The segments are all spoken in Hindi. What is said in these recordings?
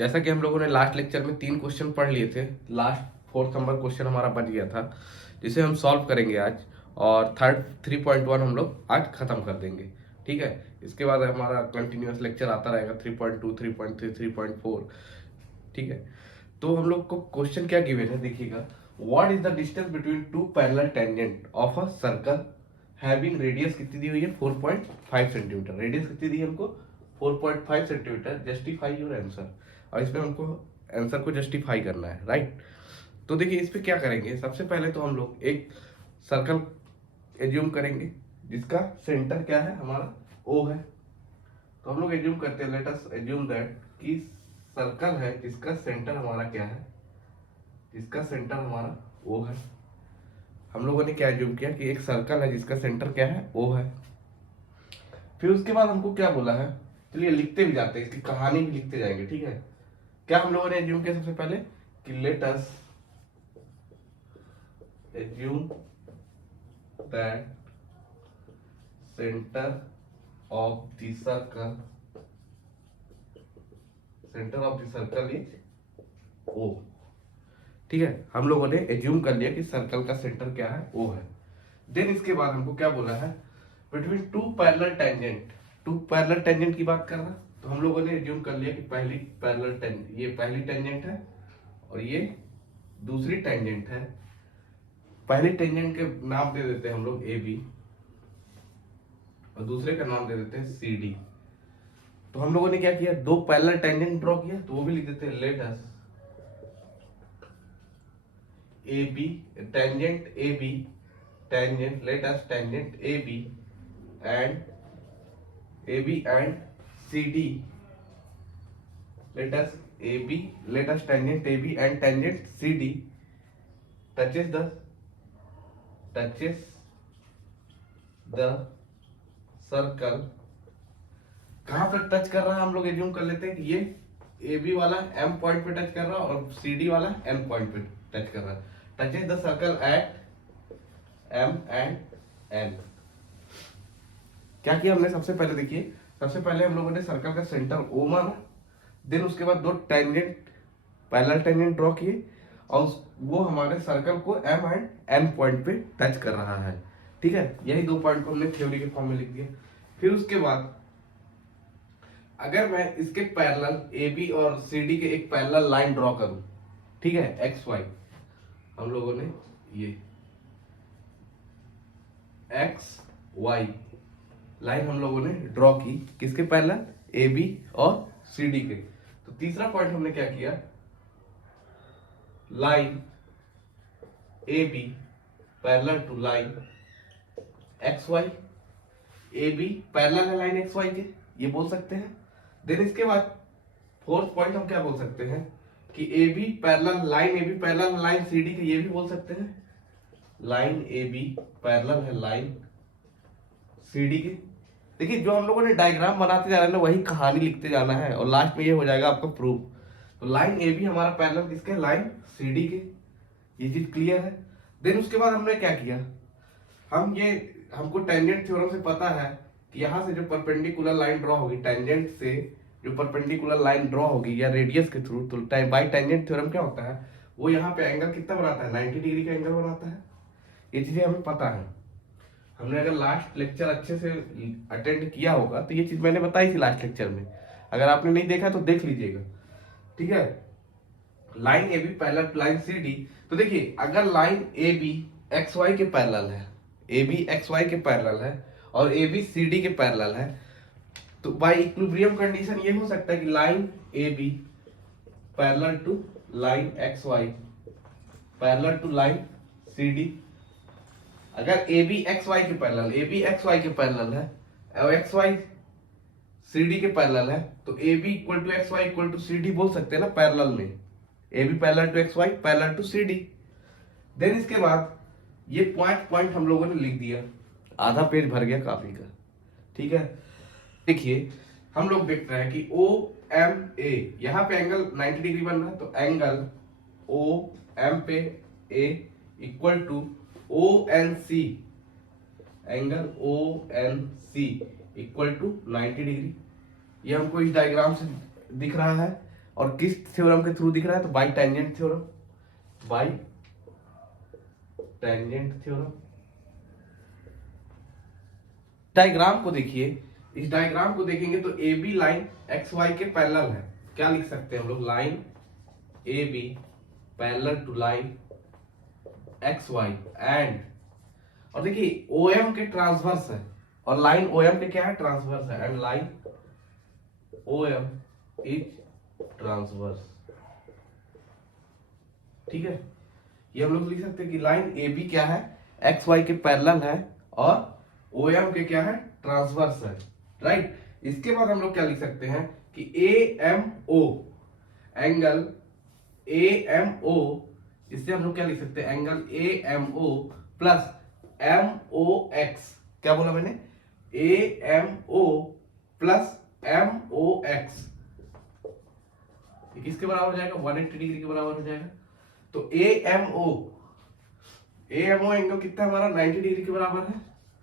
जैसा कि हम लोगों ने लास्ट लेक्चर में 3 क्वेश्चन पढ़ लिए थे, लास्ट 4th नंबर क्वेश्चन हमारा बच गया था, जिसे हम सॉल्व करेंगे आज। और थर्ड 3.1 हम लोग आज खत्म कर देंगे। ठीक है, इसके बाद हमारा कंटिन्यूअस लेक्चर आता रहेगा 3.2, 3.3, 3.4। ठीक है, तो हम लोग को क्वेश्चन क्या गिवन है देखिएगा। What is the distance between two parallel tangent of a circle having radius कितनी दी हुई है 4.5 सेंटीमीटर। रेडियस कितनी दी है हमको 4.5 सेंटीमीटर। Justify your answer. और इसमें हमको आंसर को जस्टिफाई करना है, राइट। तो देखिए इस पे क्या करेंगे, सबसे पहले तो हम लोग एक सर्कल एज्यूम करेंगे जिसका सेंटर क्या है हमारा ओ है। तो हम लोग एज्यूम करते हैं, लेट अस एज्यूम दैट कि सर्कल है जिसका सेंटर हमारा क्या है, जिसका सेंटर हमारा ओ है। हम लोगों ने क्या एज्यूम किया कि एक सर्कल है जिसका सेंटर क्या है ओ है। फिर उसके बाद हमको क्या बोला है, चलिए लिखते भी जाते हैं, इसकी कहानी भी लिखते जाएंगे। ठीक है, क्या हम लोगों ने एज्यूम किया सबसे पहले कि let us assume that centre of the circle, centre of the circle is O. ठीक है, हम लोगों ने एज्यूम कर लिया कि सर्कल का सेंटर क्या है ओ है। देन इसके बाद हमको क्या बोला है, between two parallel tangent. Two parallel tangent की बात कर रहा, तो हम लोगों ने एज्यूम कर लिया कि पहली पैरेलल टेंजेंट, ये पहली टेंजेंट है और ये दूसरी टेंजेंट है। पहली टेंजेंट के नाम दे देते हैं हम लोग ए बी और दूसरे का नाम दे देते हैं सी डी। तो हम लोगों ने क्या किया, दो पैरेलल टेंजेंट ड्रॉ किया, तो वो भी लिख देते हैं let us A B tangent A B, tangent let us tangent A B and CD. Let us tangent AB and tangent CD touches the circle। कहाँ पर टच कर रहा है हम लोग एज्यूम कर लेते हैं कि ये AB वाला M पॉइंट पे टच कर रहा है और CD वाला N पॉइंट पे टच कर रहा है। Touches the circle eight M and N। क्या किया हमने, सबसे पहले देखिए, सबसे पहले हम लोगों ने सर्कल का सेंटर ओ माना। देन उसके बाद दो टेंजेंट पैरेलल टेंजेंट ड्रॉ किए और वो हमारे सर्कल को एम एंड एन पॉइंट पे टच कर रहा है। ठीक है, यही दो पॉइंट को हमने थ्योरी के फॉर्म में लिख दिया। फिर उसके बाद अगर मैं इसके पैरेलल ए बी और सी डी के एक पैरेलल लाइन ड्रॉ करूं, ठीक है, एक्स वाई, हम लोगों ने ये एक्स वाई लाइन हम लोगों ने ड्रॉ की किसके पैरेलल, ए बी और सी डी के। तो तीसरा पॉइंट हमने क्या किया, line A B parallel to line X Y. A B parallel है लाइन एक्स वाई के, ये बोल सकते हैं। देन इसके बाद फोर्थ पॉइंट हम क्या बोल सकते हैं कि A B parallel line A B parallel line C D के, ये भी बोल सकते हैं। लाइन ए बी पैरेलल है लाइन सी डी के। देखिए जो हम लोगों ने डायग्राम बनाते जा रहे हैं ना, वही कहानी लिखते जाना है और लास्ट में ये हो जाएगा आपका प्रूफ। तो लाइन ए बी हमारा पैरेलल किसके, लाइन सी डी के, ये चीज क्लियर है। देन उसके बाद हमने क्या किया, हमको टेंजेंट थ्योरम से पता है कि यहाँ से जो परपेंडिकुलर लाइन ड्रॉ होगी, टेंजेंट से जो परपेंडिकुलर लाइन ड्रॉ होगी या रेडियस के थ्रू, तो बाय टेंजेंट थ्योरम क्या होता है, वो यहाँ पे एंगल कितना बनाता है, 90 डिग्री का एंगल बनाता है। ये चीजें हमें पता है, हमने अगर लास्ट लेक्चर अच्छे से अटेंड किया होगा तो ये चीज मैंने बताई थी लास्ट लेक्चर में। अगर आपने नहीं देखा तो देख लीजिएगा। ठीक है, line A B parallel to line C D. तो देखिए अगर line A B X Y के पैरेलल है, ए बी एक्स वाई के पैरेलल है और ए बी सी डी के पैरेलल है, तो बाय इक्विलिब्रियम कंडीशन ये हो सकता है कि line A B parallel to line X Y parallel to line C D. अगर ए बी एक्स वाई के parallel, A B X Y के पैरेलल है और एक्स वाई सी डी के पैरेलल है, तो A B equal to X Y equal to C D बोल सकते हैं ना पैरेलल में, A B parallel to X Y parallel to C D. Then इसके बाद ये पॉइंट हम लोगों ने लिख दिया, आधा पेज भर गया कॉपी का। ठीक है, देखिए हम लोग देख रहे हैं कि ओ एम ए, यहाँ पे एंगल 90 डिग्री बन रहा है, तो एंगल ओ एम पे A equal to O N C, angle O N C equal to 90 degree. ये हमको इस डायग्राम से दिख रहा है और किस थ्योरम के थ्रू दिख रहा है, तो by tangent theorem, by tangent theorem. Diagram को देखिए, इस डायग्राम को देखेंगे तो A B line X Y के पैरेलल है। क्या लिख सकते हैं हम लोग, line A B parallel to line X Y and, और देखिए ओ एम के ट्रांसवर्स है, और लाइन ओ एम पे क्या है, ट्रांसवर्स है, and line O M is transverse. ठीक है, ये हम लोग लिख सकते हैं कि लाइन ए बी क्या है, एक्स वाई के पैरेलल है, और ओ एम के क्या है, ट्रांसवर्स है, राइट। इसके बाद हम लोग क्या लिख सकते हैं कि A M O angle, A M O, इससे हम लोग क्या लिख सकते हैं, angle A M O plus M O X. क्या बोला मैंने, A M O plus M O X किसके बराबर हो जाएगा, 180 डिग्री के बराबर हो जाएगा। तो ए एम ओ एंगल कितना हमारा 90 डिग्री के बराबर है,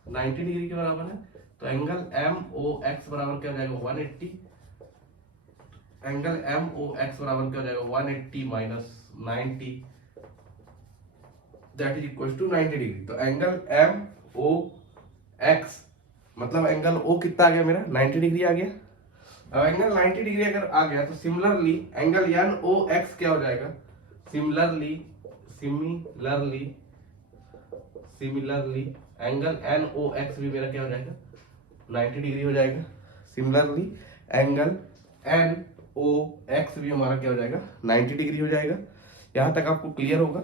90 डिग्री के बराबर है। तो एंगल एम ओ एक्स बराबर क्या हो जाएगा, 180। एंगल एम ओ एक्स बराबर क्या हो जाएगा, 180 minus 90, that is equal to 90 degree. तो एंगल एम ओ एक्स मतलब एंगल ओ कितना आ गया मेरा, 90 डिग्री आ गया। अब एंगल 90 डिग्री अगर आ गया तो similarly angle N O X क्या हो जाएगा, similarly angle N O X भी मेरा क्या हो जाएगा, 90 डिग्री हो जाएगा। Similarly angle N O X भी हमारा क्या हो जाएगा, 90 डिग्री हो जाएगा। यहां तक आपको क्लियर होगा।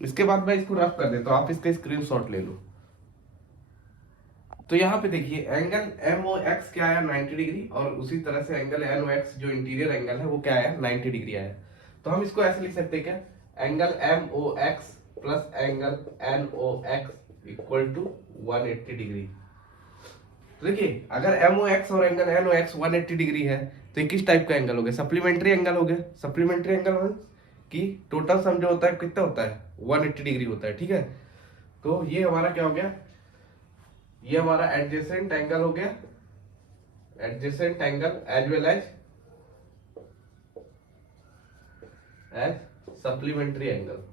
इसके बाद मैं इसको रफ कर देता हूं, आप इसका स्क्रीनशॉट ले लो। तो यहाँ पे देखिए एंगल एम ओ एक्स क्या आया, 90 डिग्री, और उसी तरह से एंगल एन ओ एक्स जो इंटीरियर एंगल है वो क्या आया, 90 डिग्री आया। तो हम इसको ऐसे लिख सकते हैं क्या, angle M O X plus angle N O X equal to 180 degree. तो देखिए अगर एम ओ एक्स और angle N O X 180 degree है तो ये किस टाइप का एंगल हो गया, सप्लीमेंट्री एंगल हो गया। सप्लीमेंट्री एंगल की टोटल सम जो होता है कितना होता है, 180 डिग्री होता है। ठीक है, तो ये हमारा क्या हो गया, ये हमारा एडजेसेंट एंगल हो गया, adjacent angle as well as supplementary angle.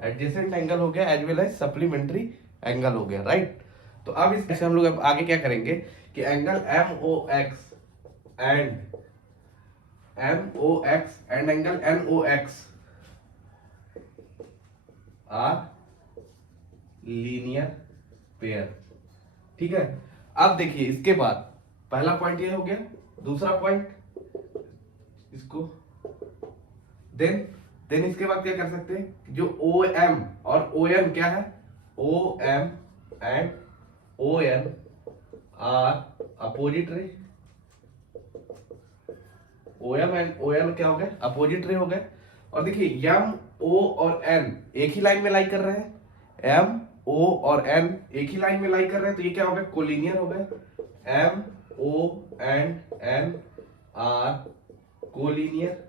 Adjacent angle हो गया as well as supplementary angle हो गया, राइट। तो अब इससे हम लोग अब आगे क्या करेंगे कि angle M O X and angle N O X are linear pair. ठीक है, अब देखिए इसके बाद पहला पॉइंट ये हो गया, दूसरा पॉइंट इसको देन इसके बाद क्या कर सकते हैं, जो ओ एम और ओ एन क्या है, O M and O N are opposite ray. O M and O N क्या हो गए, अपोजिट रे हो गए। और देखिए एम ओ और एन एक ही लाइन में लाई कर रहे हैं, एम ओ और एन एक ही लाइन में लाई कर रहे हैं, तो ये क्या हो गया, कोलिनियर हो गए। M O and N are collinear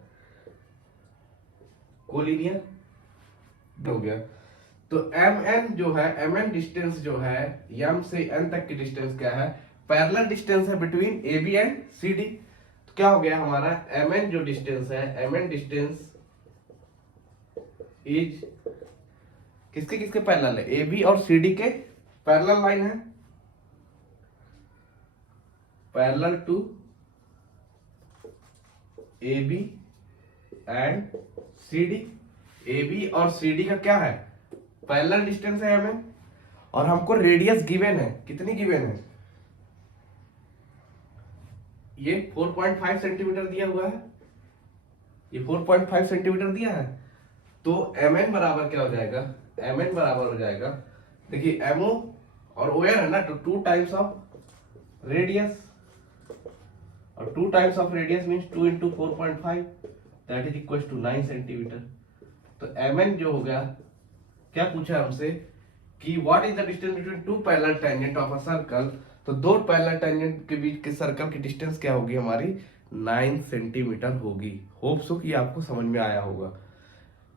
हो गया। तो एम एन जो है, एम एन डिस्टेंस जो है एम से एन तक की डिस्टेंस क्या है, पैरेलल डिस्टेंस है between A B and C D. तो क्या हो गया हमारा, एम एन जो डिस्टेंस है, एम एन डिस्टेंस इज किसके किसके पैरेलल है, ए बी और सी डी के पैरेलल लाइन है, parallel to A B and C D. A B और सी डी का क्या है, पैरेलल डिस्टेंस है हमें, और हमको रेडियस गिवन है, कितनी गिवन है, ये 4.5 सेंटीमीटर दिया हुआ है, ये 4.5 सेंटीमीटर दिया है। तो एम एन बराबर क्या हो जाएगा, एम एन बराबर हो जाएगा, देखिए एमओ और ओ एन है ना, तो 2 टाइम्स ऑफ रेडियस, और 2 times of radius means 2 into 4.5 that is equal to 9 centimetre. तो एम एन जो हो गया, क्या पूछा हमसे कि what is the distance between 2 parallel tangent of a circle. तो 2 पैरेलल टेंजेंट के बीच के सर्कल की डिस्टेंस क्या होगी हमारी, 9 सेंटीमीटर होगी। होप सो कि आपको समझ में आया होगा।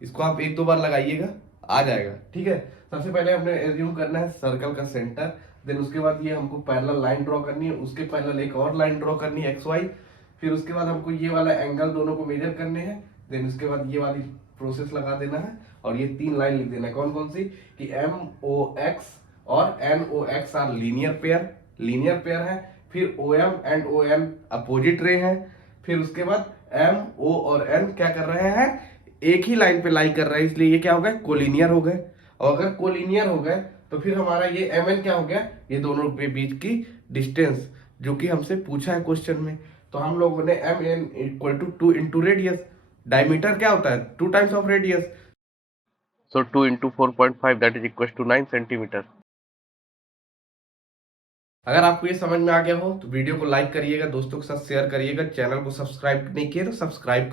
इसको आप 1-2 बार लगाइएगा, आ जाएगा। ठीक है, सबसे पहले हमने एज्यूम करना है सर्कल का सेंटर, देन उसके बाद ये हमको पैरेलल लाइन ड्रॉ करनी है, उसके पैरेलल एक और लाइन ड्रॉ करनी है एक्स वाई, फिर उसके बाद हमको ये वाला एंगल दोनों को मेजर करने हैं, देन उसके बाद ये वाली प्रोसेस लगा देना है और ये 3 लाइन लिख देना है। कौन कौन सी कि एम ओ एक्स और N O X are linear pair है, फिर O M and O N opposite ray है, फिर उसके बाद एम ओ और एन क्या कर रहे हैं, एक ही लाइन पे लाई कर रहे हैं, इसलिए ये क्या हो गए, कोलिनियर हो गए। और अगर कोलिनियर हो गए तो फिर हमारा ये एम एन क्या हो गया, ये दोनों के बीच की डिस्टेंस जो कि हमसे पूछा है क्वेश्चन में। तो हम लोगों ने M N equal to 2 into radius, diameter क्या होता है 2 times of radius, so 2 into 4.5 that is equal to 9 centimetre. अगर आपको ये समझ में आ गया हो तो वीडियो को लाइक करिएगा, दोस्तों के साथ शेयर करिएगा, चैनल को सब्सक्राइब नहीं किया तो सब्सक्राइब कर